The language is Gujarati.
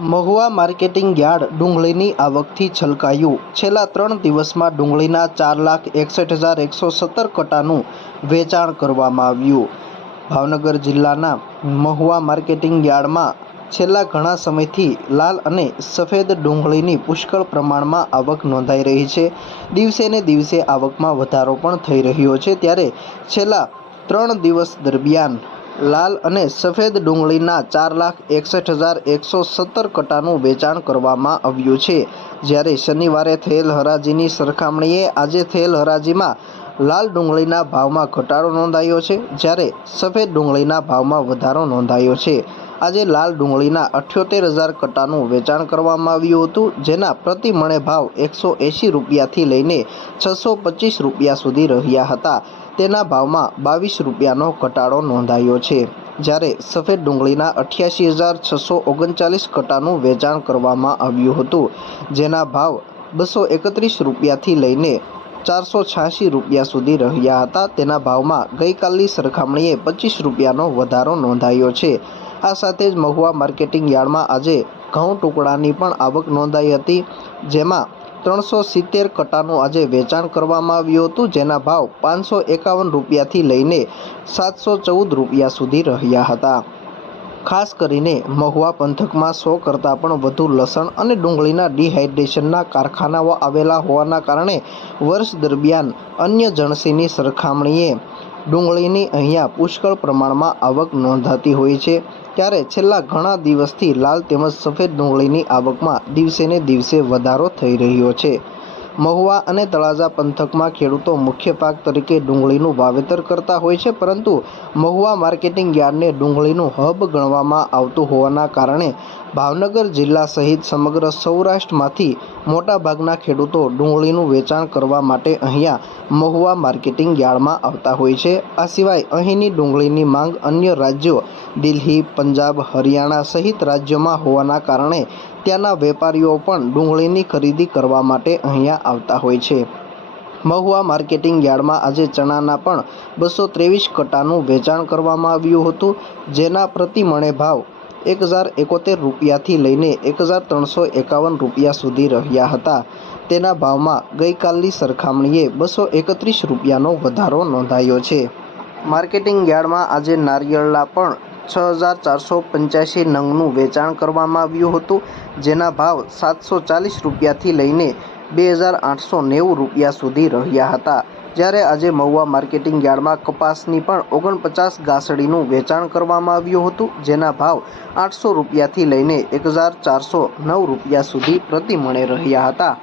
મહુવા માર્કેટિંગ યાર્ડ ડુંગળીની આવકથી છલકાયું। છેલ્લા 3 દિવસમાં ડુંગળીના 4,61,117 કટ્ટાનું વેચાણ કરવામાં આવ્યું। ભાવનગર જિલ્લાના મહુવા માર્કેટિંગ યાર્ડમાં છેલ્લા ઘણા સમયથી લાલ અને સફેદ ડુંગળીની પુષ્કળ પ્રમાણમાં આવક નોંધાઈ રહી છે। દિવસે ને દિવસે આવકમાં વધારો પણ થઈ રહ્યો છે। ત્યારે છેલ્લા 3 દિવસ દરમિયાન લાલ અને સફેદ ડુંગળીના 4,61,117 કટ્ટાનું વેચાણ કરવામાં આવ્યું છે। જ્યારે શનિવારે થયેલ હરાજીની સરખામણીએ આજે થયેલ હરાજીમાં લાલ ડુંગળીના ભાવમાં ઘટાડો નોંધાયો છે, જ્યારે સફેદ ડુંગળીના ભાવમાં વધારો નોંધાયો છે। આજે લાલ ડુંગળીના 78,000 કટ્ટાનું વેચાણ કરવામાં આવ્યું હતું, જેના પ્રતિ મણે ભાવ 180 રૂપિયાથી લઈને 625 રૂપિયા સુધી રહ્યા હતા। તેના ભાવમાં 22 રૂપિયાનો ઘટાડો નોંધાયો છે। જ્યારે સફેદ ડુંગળીના 88,639 કટ્ટાનું વેચાણ કરવામાં આવ્યું હતું, જેના ભાવ 231 રૂપિયાથી લઈને 486 રૂપિયા સુધી રહ્યા હતા। તેના ભાવમાં ગઈકાલની સરખામણીએ 25 રૂપિયાનો વધારો નોંધાયો છે। આ સાથે જ મહુવા માર્કેટિંગ યાર્ડમાં આજે ઘઉં ટુકડાની પણ આવક નોંધાઈ હતી, જેમાં 370 કટ્ટાનું આજે વેચાણ કરવામાં આવ્યું હતું, જેના ભાવ 551 રૂપિયાથી લઈને 714 રૂપિયા સુધી રહ્યા હતા। ખાસ કરીને મહુવા પંથકમાં 100 કરતાં પણ વધુ લસણ અને ડુંગળીના ડિહાઇડ્રેશનના કારખાનાઓ આવેલા હોવાના કારણે વર્ષ દરમિયાન અન્ય જણસીની સરખામણીએ ડુંગળીની અહીંયા પુષ્કળ પ્રમાણમાં આવક નોંધાતી હોય છે। ત્યારે છેલ્લા ઘણા દિવસથી લાલ તેમજ સફેદ ડુંગળીની આવકમાં દિવસે ને દિવસે વધારો થઈ રહ્યો છે। મહુવા અને તળાજા પંથકમાં ખેડૂતો મુખ્ય પાક તરીકે ડુંગળીનું વાવેતર કરતા હોય છે, પરંતુ મહુવા માર્કેટિંગ યાર્ડને ડુંગળીનું હબ ગણવામાં આવતું હોવાના કારણે ભાવનગર જિલ્લા સહિત સમગ્ર સૌરાષ્ટ્રમાંથી મોટાભાગના ખેડૂતો ડુંગળીનું વેચાણ કરવા માટે અહીંયા મહુવા માર્કેટિંગ યાર્ડમાં આવતા હોય છે। આ સિવાય અહીંની ડુંગળીની માંગ અન્ય રાજ્યો દિલ્હી, પંજાબ, હરિયાણા સહિત રાજ્યોમાં હોવાના કારણે ત્યાંના વેપારીઓ પણ ડુંગળીની ખરીદી કરવા માટે અહીંયા આવતા હોય છે। મહુવા માર્કેટિંગ યાર્ડમાં આજે ચણાના પણ 223 કટ્ટાનું વેચાણ કરવામાં આવ્યું હતું, જેના પ્રતિ મણે ભાવ 1,071 રૂપિયાથી લઈને 1,351 રૂપિયા સુધી રહ્યા હતા। તેના ભાવમાં ગઈકાલની સરખામણીએ 231 રૂપિયાનો વધારો નોંધાયો છે। માર્કેટિંગ યાર્ડમાં આજે નારિયેળના પણ 6,485 નંગનું વેચાણ કરવામાં આવ્યું હતું, જેના ભાવ 740 રૂપિયાથી લઈને 2,890 રૂપિયા સુધી રહ્યા હતા। જ્યારે આજે મહુવા માર્કેટિંગ યાર્ડમાં કપાસની પણ 49 ગાંસડીનું વેચાણ કરવામાં આવ્યું હતું, જેના ભાવ 800 રૂપિયાથી લઈને 1,409 રૂપિયા સુધી પ્રતિ મણે રહ્યા હતા।